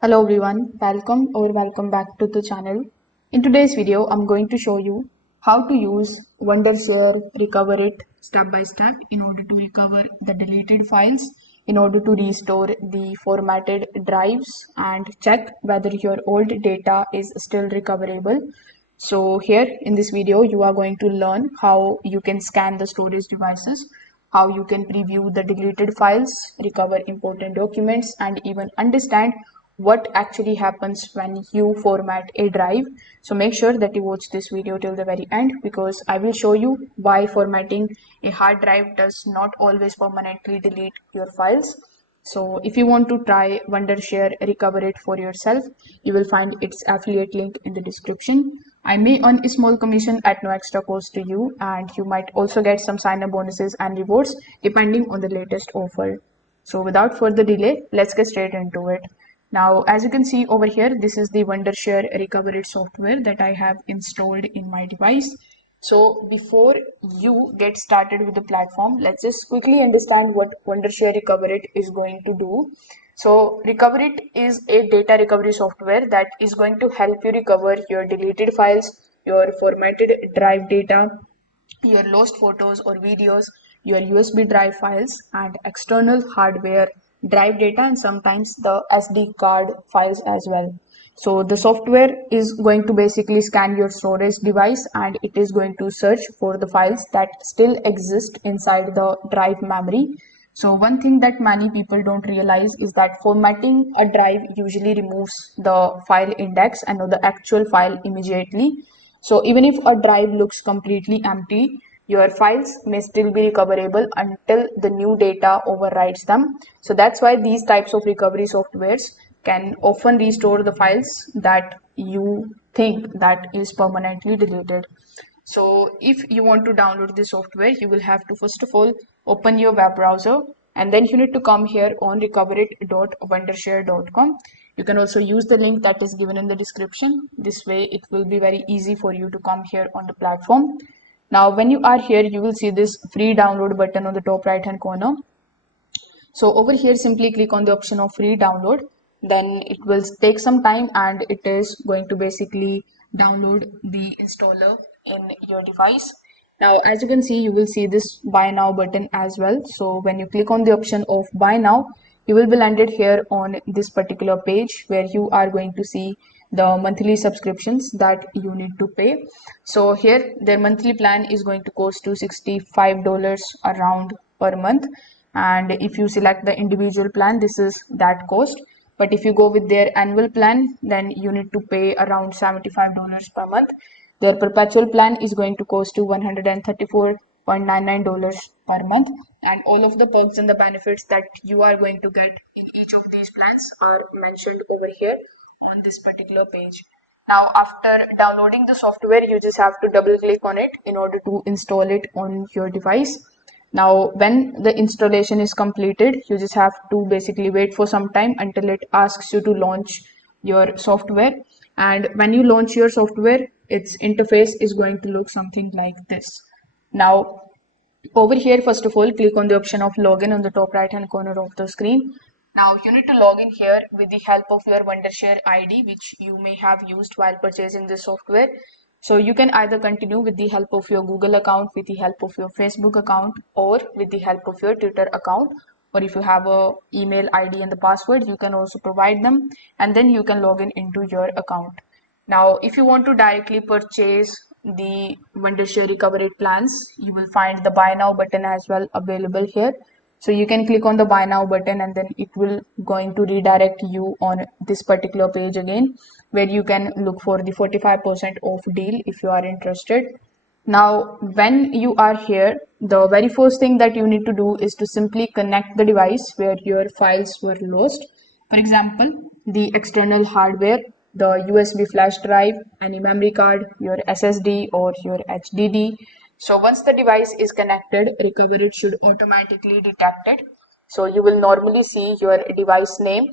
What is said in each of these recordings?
Hello everyone, welcome back to the channel. In today's video, I'm going to show you how to use Wondershare Recoverit step by step in order to recover the deleted files, in order to restore the formatted drives and check whether your old data is still recoverable. So here in this video, you are going to learn how you can scan the storage devices, how you can preview the deleted files, recover important documents, and even understand what actually happens when you format a drive. So make sure that you watch this video till the very end, because I will show you why formatting a hard drive does not always permanently delete your files. So if you want to try Wondershare Recoverit for yourself, you will find its affiliate link in the description. I may earn a small commission at no extra cost to you, and you might also get some sign-up bonuses and rewards depending on the latest offer. So without further delay, let's get straight into it. Now, as you can see over here, this is the Wondershare Recoverit software that I have installed in my device. So before you get started with the platform, let's just quickly understand what Wondershare Recoverit is going to do. So Recoverit is a data recovery software that is going to help you recover your deleted files, your formatted drive data, your lost photos or videos, your USB drive files, and external hardware drive data, and sometimes the SD card files as well. So the software is going to basically scan your storage device, and it is going to search for the files that still exist inside the drive memory. So one thing that many people don't realize is that formatting a drive usually removes the file index and not the actual file immediately. So even if a drive looks completely empty, your files may still be recoverable until the new data overrides them. So that's why these types of recovery softwares can often restore the files that you think that is permanently deleted. So if you want to download this software, you will have to first of all open your web browser, and then you need to come here on recoverit.wondershare.com. You can also use the link that is given in the description. This way it will be very easy for you to come here on the platform. Now when you are here, you will see this free download button on the top right hand corner. So over here, simply click on the option of free download. Then it will take some time, and it is going to basically download the installer in your device. Now, as you can see, you will see this buy now button as well. So when you click on the option of buy now, you will be landed here on this particular page where you are going to see the monthly subscriptions that you need to pay. So here their monthly plan is going to cost to $65 around per month, and if you select the individual plan, this is that cost. But if you go with their annual plan, then you need to pay around $75 per month. Their perpetual plan is going to cost to $134.99 per month, and all of the perks and the benefits that you are going to get in each of these plans are mentioned over here on this particular page. Now, after downloading the software, you just have to double click on it in order to install it on your device. Now, when the installation is completed, you just have to basically wait for some time until it asks you to launch your software. And when you launch your software, its interface is going to look something like this. Now, over here, first of all, click on the option of login on the top right hand corner of the screen. Now you need to log in here with the help of your Wondershare ID, which you may have used while purchasing this software. So you can either continue with the help of your Google account, with the help of your Facebook account, or with the help of your Twitter account. Or if you have a email ID and the password, you can also provide them, and then you can log in into your account. Now, if you want to directly purchase the Wondershare Recovery plans, you will find the buy now button as well available here. So you can click on the buy now button, and then it will going to redirect you on this particular page again, where you can look for the 45% off deal if you are interested. Now, when you are here, the very first thing that you need to do is to simply connect the device where your files were lost. For example, the external hardware, the USB flash drive, any memory card, your SSD or your HDD. So once the device is connected, Recoverit should automatically detect it. So you will normally see your device name,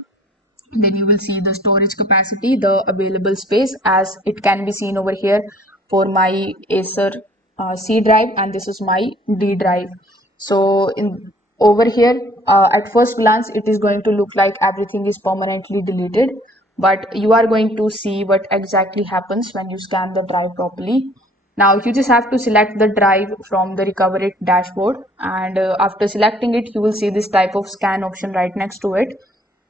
then you will see the storage capacity, the available space, as it can be seen over here for my Acer C drive, and this is my D drive. So in over here at first glance it is going to look like everything is permanently deleted, but you are going to see what exactly happens when you scan the drive properly. Now you just have to select the drive from the Recoverit dashboard, and after selecting it you will see this type of scan option right next to it.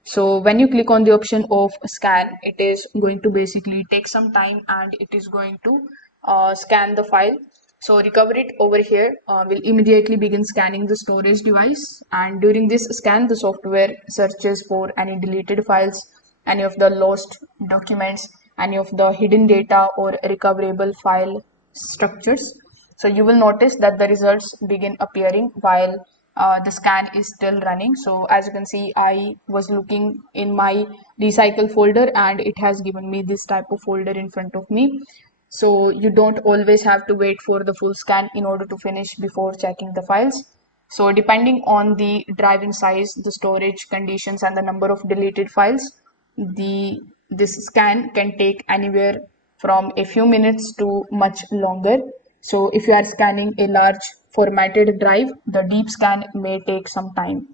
So when you click on the option of scan, it is going to basically take some time and it is going to scan the file. So Recoverit over here will immediately begin scanning the storage device, and during this scan the software searches for any deleted files, any of the lost documents, any of the hidden data or recoverable file structures. So you will notice that the results begin appearing while the scan is still running. So as you can see, I was looking in my recycle folder and it has given me this type of folder in front of me. So you don't always have to wait for the full scan in order to finish before checking the files. So depending on the driving size, the storage conditions and the number of deleted files, this scan can take anywhere from a few minutes to much longer. So if you are scanning a large formatted drive, the deep scan may take some time.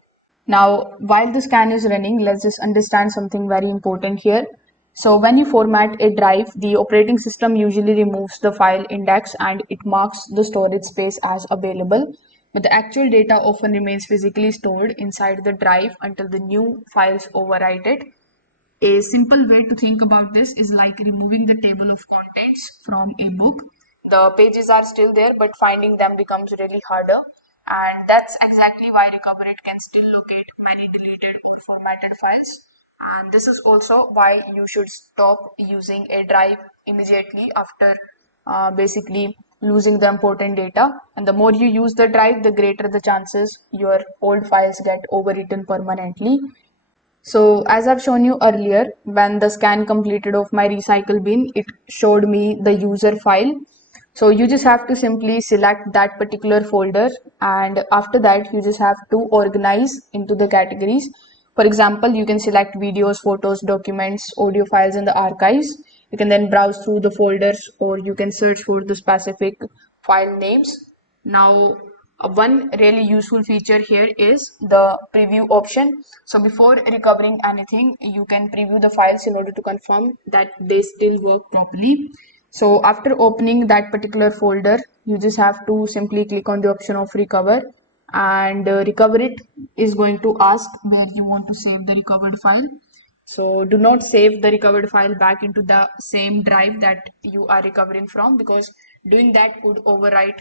Now, while the scan is running, let's just understand something very important here. So when you format a drive, the operating system usually removes the file index and it marks the storage space as available. But the actual data often remains physically stored inside the drive until the new files overwrite it. A simple way to think about this is like removing the table of contents from a book. The pages are still there, but finding them becomes really harder. And that's exactly why Recoverit can still locate many deleted or formatted files. And this is also why you should stop using a drive immediately after basically losing the important data. And the more you use the drive, the greater the chances your old files get overwritten permanently. So as I've shown you earlier, when the scan completed of my recycle bin, it showed me the user file. So you just have to simply select that particular folder, and after that you just have to organize into the categories. For example, you can select videos, photos, documents, audio files in the archives. You can then browse through the folders or you can search for the specific file names. Now, one really useful feature here is the preview option. So before recovering anything, you can preview the files in order to confirm that they still work properly. So after opening that particular folder, you just have to simply click on the option of recover, and Recoverit is going to ask where you want to save the recovered file. So do not save the recovered file back into the same drive that you are recovering from, because doing that would overwrite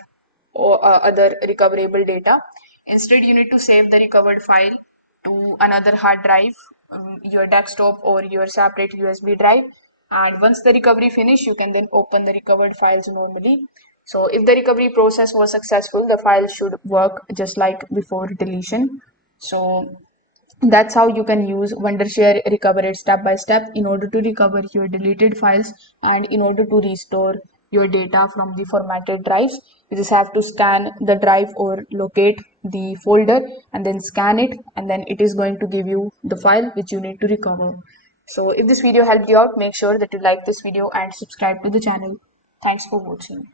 or other recoverable data. Instead, you need to save the recovered file to another hard drive, your desktop or your separate USB drive. And once the recovery finish, you can then open the recovered files normally. So if the recovery process was successful, the file should work just like before deletion. So that's how you can use Wondershare Recoverit step by step in order to recover your deleted files and in order to restore your data from the formatted drives. You just have to scan the drive or locate the folder and then scan it, and then it is going to give you the file which you need to recover. So if this video helped you out, make sure that you like this video and subscribe to the channel. Thanks for watching.